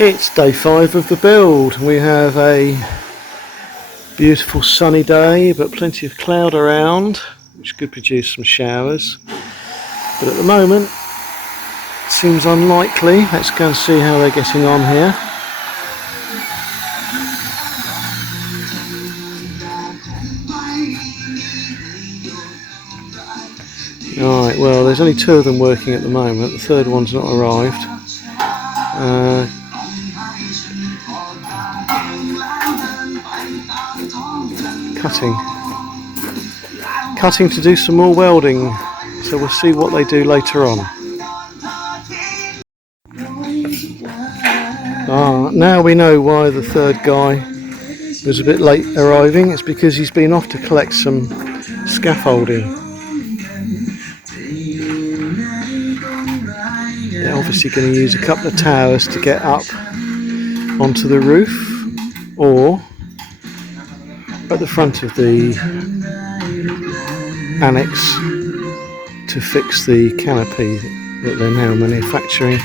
It's day 5 of the build. We have a beautiful sunny day, but plenty of cloud around, which could produce some showers. But at the moment, it seems unlikely. Let's go and see how they're getting on here. Alright, well, there's only 2 of them working at the moment. The third one's not arrived. Cutting to do some more welding, so we'll see what they do later on. Now we know why the third guy was a bit late arriving. It's because he's been off to collect some scaffolding. They're obviously going to use a couple of towers to get up onto the roof, or at the front of the annex to fix the canopy that they're now manufacturing.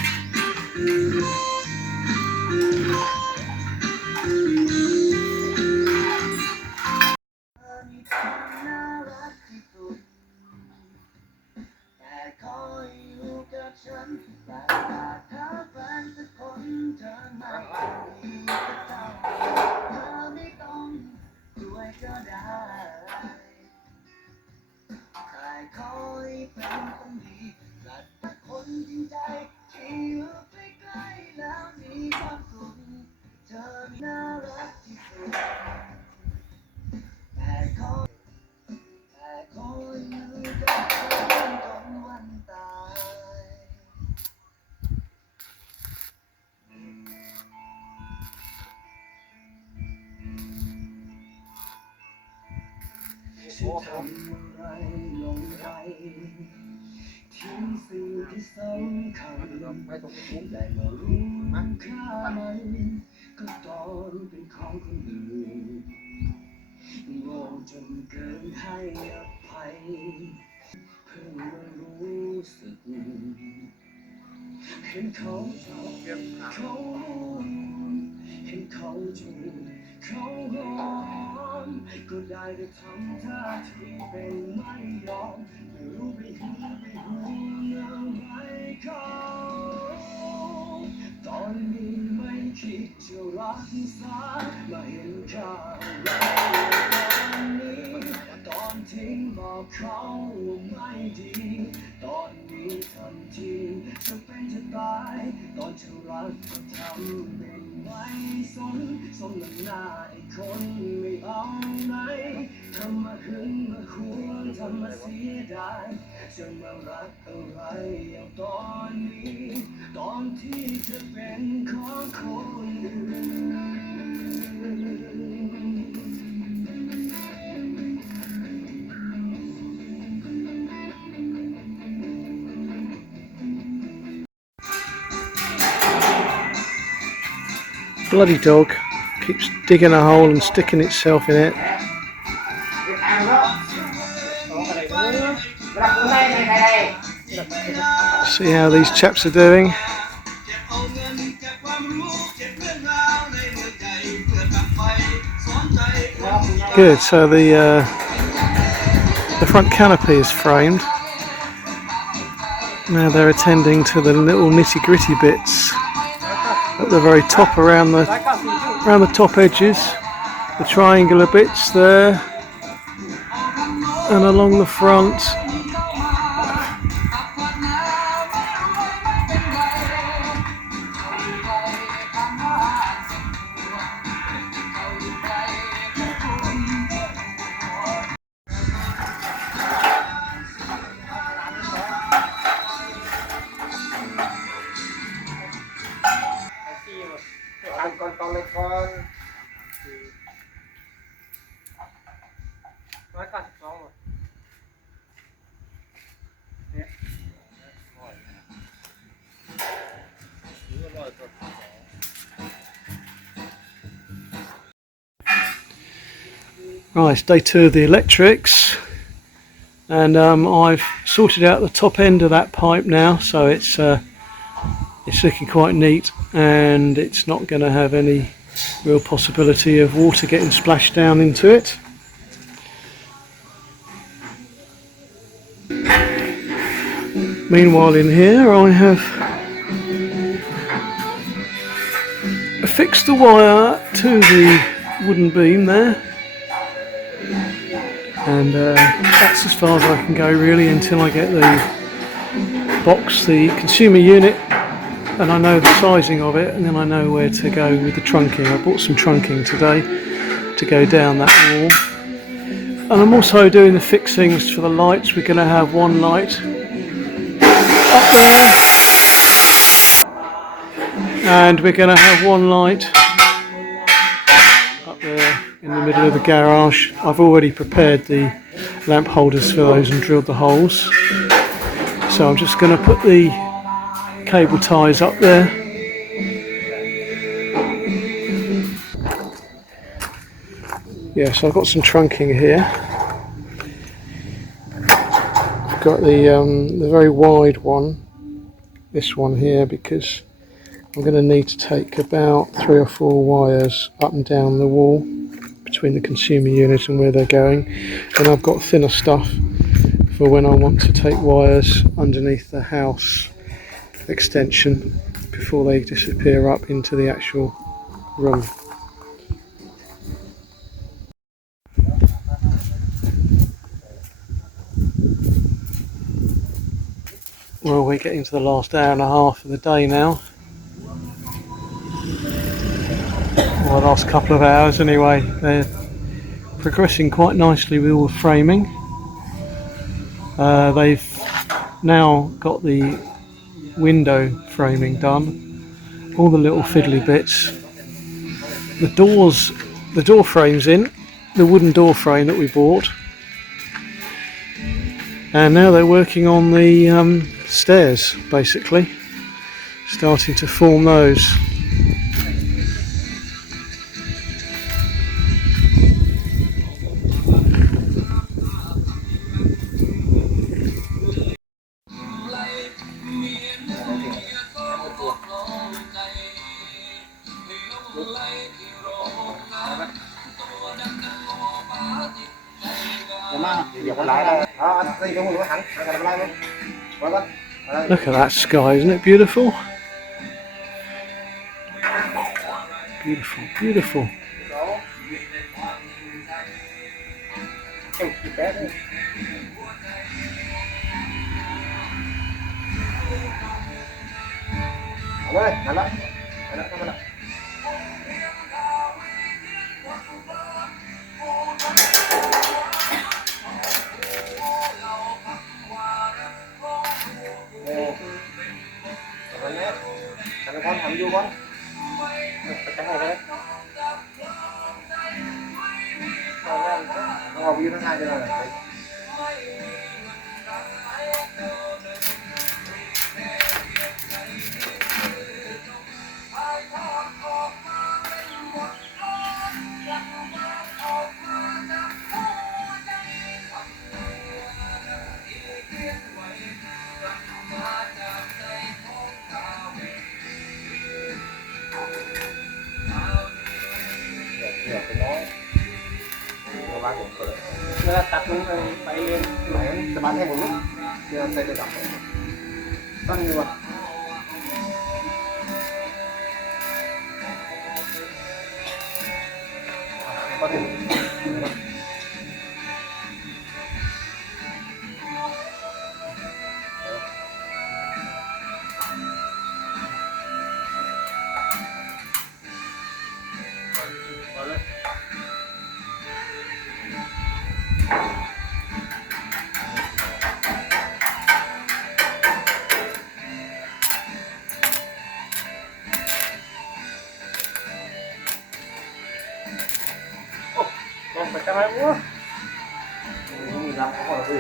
Bloody dog keeps digging a hole and sticking itself in it. See how these chaps are doing. Good, so the front canopy is framed. Now they're attending to the little nitty-gritty bits at the very top, around the top edges, the triangular bits there, and along the front. Right, it's day 2 of the electrics, and I've sorted out the top end of that pipe now, so it's it's looking quite neat, and it's not going to have any real possibility of water getting splashed down into it. Meanwhile, in here I have affixed the wire to the wooden beam there, and that's as far as I can go really until I get the box, the consumer unit, and I know the sizing of it, and then I know where to go with the trunking. I bought some trunking today to go down that wall, and I'm also doing the fixings for the lights. We're going to have one light up there, and we're going to have one light up there in the middle of the garage. I've already prepared the lamp holders for those and drilled the holes, so I'm just going to put the cable ties up there. Yeah, so I've got some trunking here. I've got the very wide one, this one here, because I'm going to need to take about 3 or 4 wires up and down the wall between the consumer unit and where they're going, and I've got thinner stuff for when I want to take wires underneath the house extension before they disappear up into the actual room. Well, we're getting to the last hour and a half of the day now. Well, the last couple of hours anyway. They're progressing quite nicely with all the framing. They've now got the window framing done, all the little fiddly bits. The door frame's in, the wooden door frame that we bought, and now they're working on the stairs, basically, starting to form those. Look at that sky, isn't it beautiful? Beautiful, beautiful. Tắt luôn rồi bay lên máy bán thêm một lúc thì sẽ được đọc tăng như vậy. Có thể phải cam ai quá. Làm có là gì?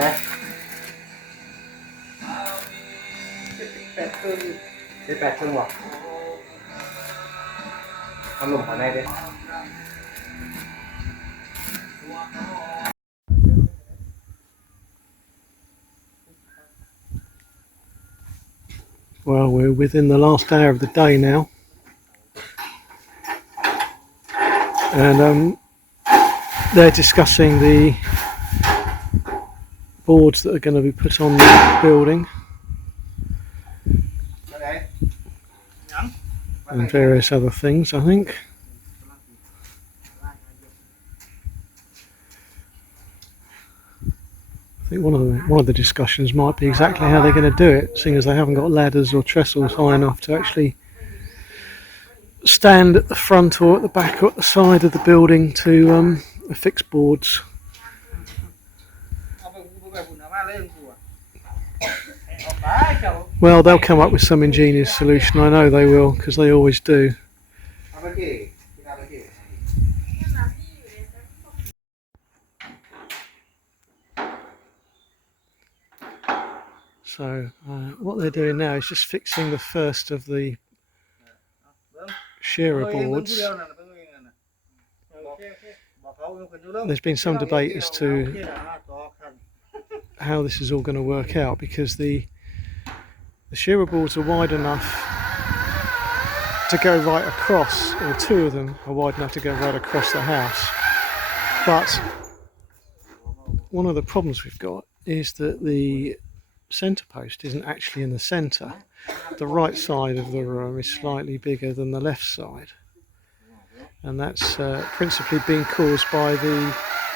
นะ18 ครึ่งหรอทำหลุมขอได้ดิ Well, we're within the last hour of the day now, and they're discussing the boards that are going to be put on the building and various other things, I think. I think one of the discussions might be exactly how they're going to do it, seeing as they haven't got ladders or trestles high enough to actually stand at the front or at the back or at the side of the building to affix boards. Well, they'll come up with some ingenious solution, I know they will, because they always do. So what they're doing now is just fixing the first of the shearer boards. There's been some debate as to how this is all going to work out, because the shearer boards are wide enough to go right across, or two of them are wide enough to go right across the house. But one of the problems we've got is that the centre post isn't actually in the centre. The right side of the room is slightly bigger than the left side, and that's principally being caused by the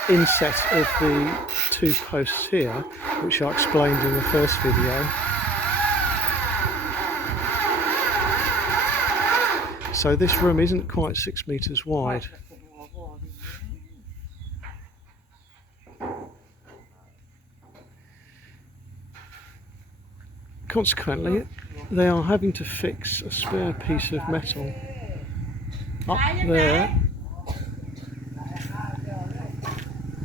inset of the two posts here, which I explained in the first video. So this room isn't quite 6 metres wide. Consequently, they are having to fix a spare piece of metal up there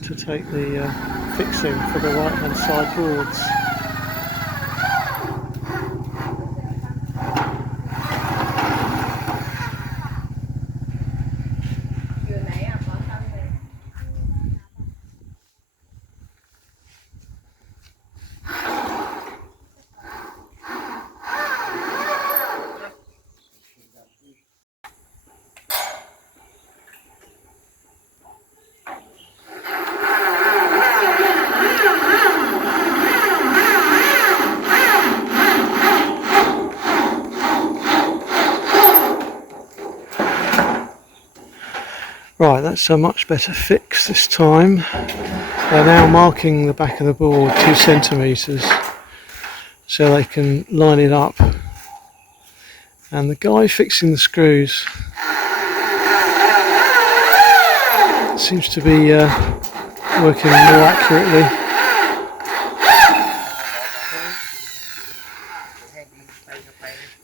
to take the fixing for the right hand side boards. Right, that's a much better fix this time. They're now marking the back of the board 2 centimetres so they can line it up. And the guy fixing the screws seems to be working more accurately.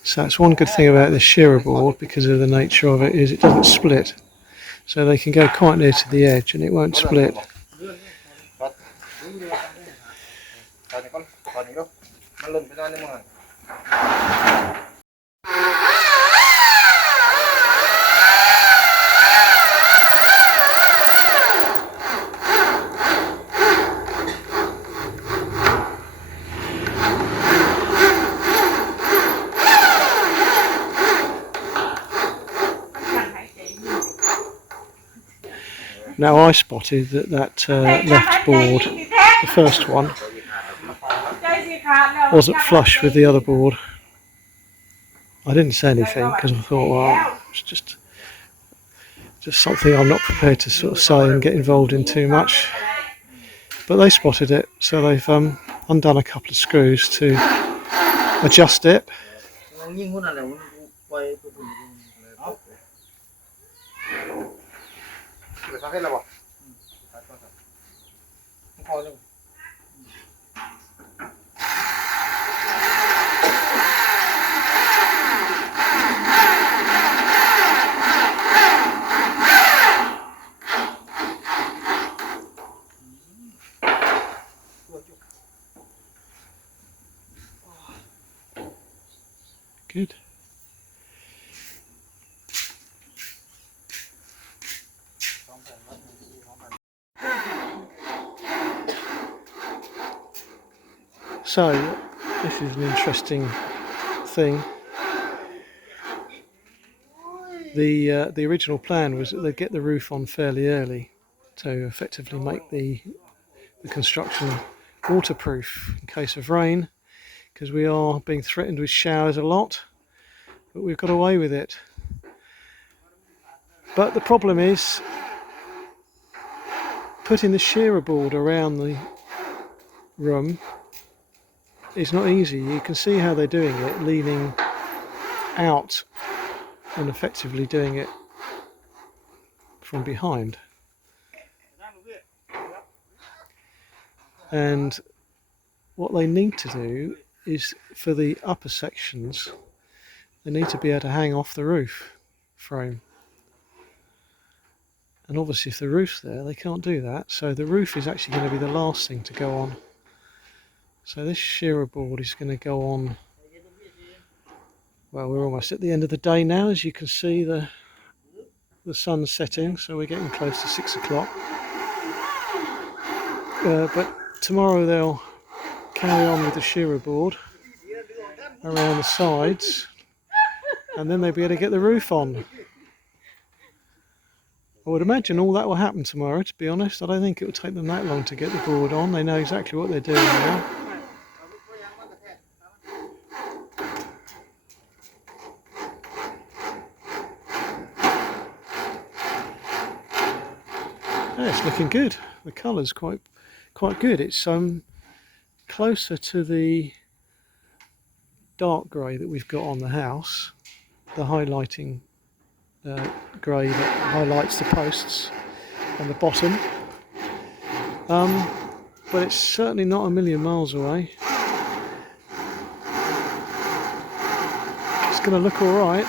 So that's one good thing about this shearer board, because of the nature of it, is it doesn't split. So they can go quite near to the edge and it won't split. Now I spotted that left board, the first one, wasn't flush with the other board. I didn't say anything because I thought, well, it's just something I'm not prepared to sort of say and get involved in too much. But they spotted it, so they've undone a couple of screws to adjust it. Good. So this is an interesting thing. The original plan was that they'd get the roof on fairly early to effectively make the construction waterproof in case of rain, because we are being threatened with showers a lot, but we've got away with it. But the problem is putting the shearer board around the room is not easy. You can see how they're doing it, leaning out and effectively doing it from behind. And what they need to do is, for the upper sections, they need to be able to hang off the roof frame. And obviously if the roof's there, they can't do that. So the roof is actually going to be the last thing to go on. So this shearer board is going to go on. Well, we're almost at the end of the day now. As you can see, the sun's setting, so we're getting close to 6 o'clock. But tomorrow they'll carry on with the shearer board around the sides, and then they'll be able to get the roof on. I would imagine all that will happen tomorrow, to be honest. I don't think it will take them that long to get the board on. They know exactly what they're doing now. Yeah, it's looking good. The colour's quite good. It's closer to the dark grey that we've got on the house, the highlighting grey that highlights the posts on the bottom. But it's certainly not a million miles away. It's going to look all right.